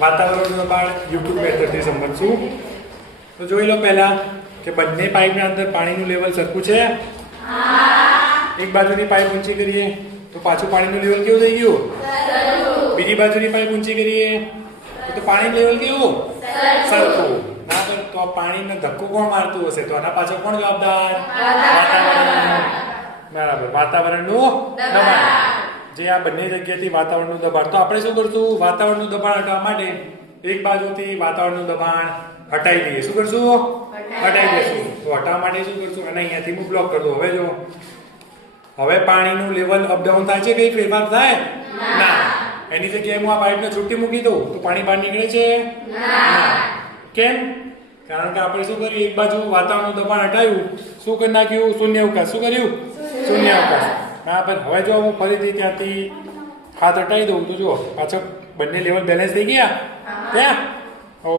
વાતાવરણનું દબાણ યુટ્યુબ મેથડથી સમજશું. તો જોઈ લો પહેલા કે બંને પાઇપના અંદર પાણીનું લેવલ સરખું છે. એક બાજુની પાઇપ ઊંચી કરીએ તો પાછું પાણીનું લેવલ કેવું થઈ ગયું? બીજી બાજુની પાઇપ ઊંચી કરીએ તો પાણીનું લેવલ કેવું? સરખું. બરાબર. તો આ પાણીનો ધક્કો કોણ મારતું હશે? તો આના પાછળ કોણ જવાબદાર? વાતાવરણ. બરાબર. વાતાવરણનું દબાણ. જે આ બંને જગ્યાએથી વાતાવરણનું દબાણ. તો આપણે શું કરશું? વાતાવરણનું દબાણ હટાવવા માટે એક બાજુથી વાતાવરણનું દબાણ હટાવી દઈએ. શું કરશું? હટાવી દઈશું. તો હટાવવા માટે શું કરશું? અને અહીંયાથી હું બ્લોક કરી દઉં. હવે જો હવે પાણીનું લેવલ અપડાઉન થાય છે? કઈ ફેરફાર થાય? ના. એની જગ્યાએ હું આ પાઇપને છૂટી મૂકી દઉં તો પાણી બહાર નીકળે છે? ના. કેમ? કારણ કે આપણે શું કર્યું? એક બાજુ વાતાવરણનું દબાણ હટાવ્યું, શું કરી નાખ્યું? શૂન્યાવકાશ. શું કર્યું? શૂન્યાવકાશ. બરાબર. હવે જો હું ફરીથી ત્યાંથી હાથ હટાવી દઉં તો જો પાછળ બંને લેવલ બેલેન્સ થઈ ગયા. ત્યાં